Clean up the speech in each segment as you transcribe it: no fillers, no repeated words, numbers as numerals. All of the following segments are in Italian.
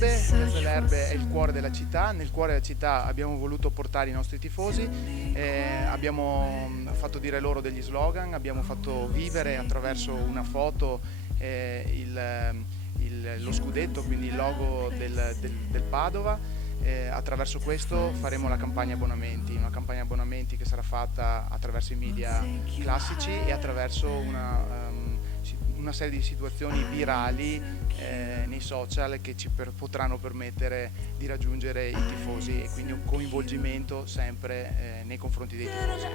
Piazza delle Erbe è il cuore della città, nel cuore della città abbiamo voluto portare i nostri tifosi, abbiamo fatto dire loro degli slogan, abbiamo fatto vivere attraverso una foto lo scudetto, quindi il logo del Padova. Attraverso questo faremo la campagna abbonamenti, una campagna abbonamenti che sarà fatta attraverso i media classici e attraverso una serie di situazioni virali nei social che potranno permettere di raggiungere i tifosi e quindi un coinvolgimento sempre nei confronti dei tifosi.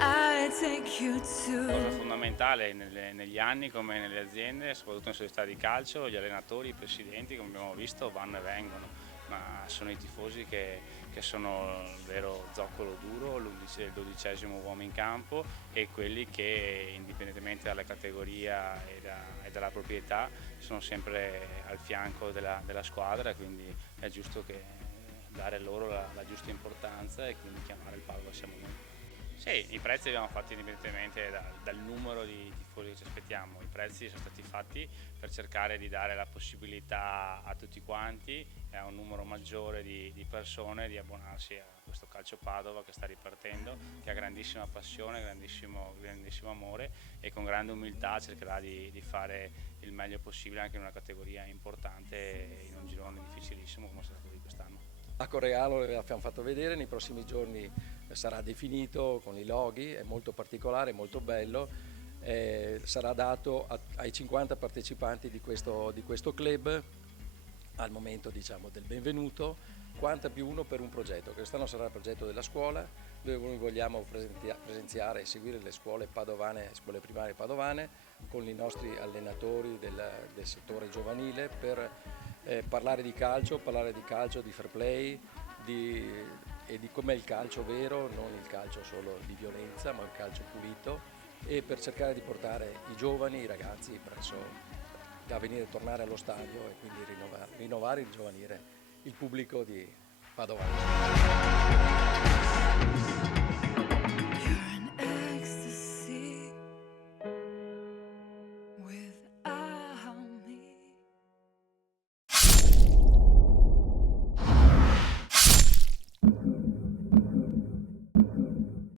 Cosa fondamentale negli anni come nelle aziende, soprattutto nelle società di calcio, gli allenatori, i presidenti, come abbiamo visto, vanno e vengono, ma sono i tifosi che sono il vero zoccolo duro, il 12° uomo in campo e quelli che indipendentemente dalla categoria e dalla proprietà sono sempre al fianco della squadra, quindi è giusto dare loro la giusta importanza e quindi chiamare il Padova siamo noi. Sì, i prezzi li abbiamo fatti indipendentemente dal numero di tifosi che ci aspettiamo. I prezzi sono stati fatti per cercare di dare la possibilità a tutti quanti e a un numero maggiore di persone di abbonarsi a questo calcio Padova che sta ripartendo, che ha grandissima passione, grandissimo amore e con grande umiltà cercherà di fare il meglio possibile anche in una categoria importante in un girone difficilissimo come è stato di quest'anno. A Correalo l'abbiamo fatto vedere, nei prossimi giorni sarà definito con i loghi, è molto particolare, molto bello, sarà dato ai 50 partecipanti di questo club al momento diciamo, del benvenuto, 50+1 per un progetto. Quest'anno sarà il progetto della scuola, dove noi vogliamo presenziare e seguire le scuole padovane, scuole primarie padovane, con i nostri allenatori del settore giovanile per parlare di calcio, di fair play e di com'è il calcio vero, non il calcio solo di violenza, ma il calcio pulito, e per cercare di portare i giovani, i ragazzi da venire a tornare allo stadio e quindi rinnovare e ringiovanire il pubblico di Padova.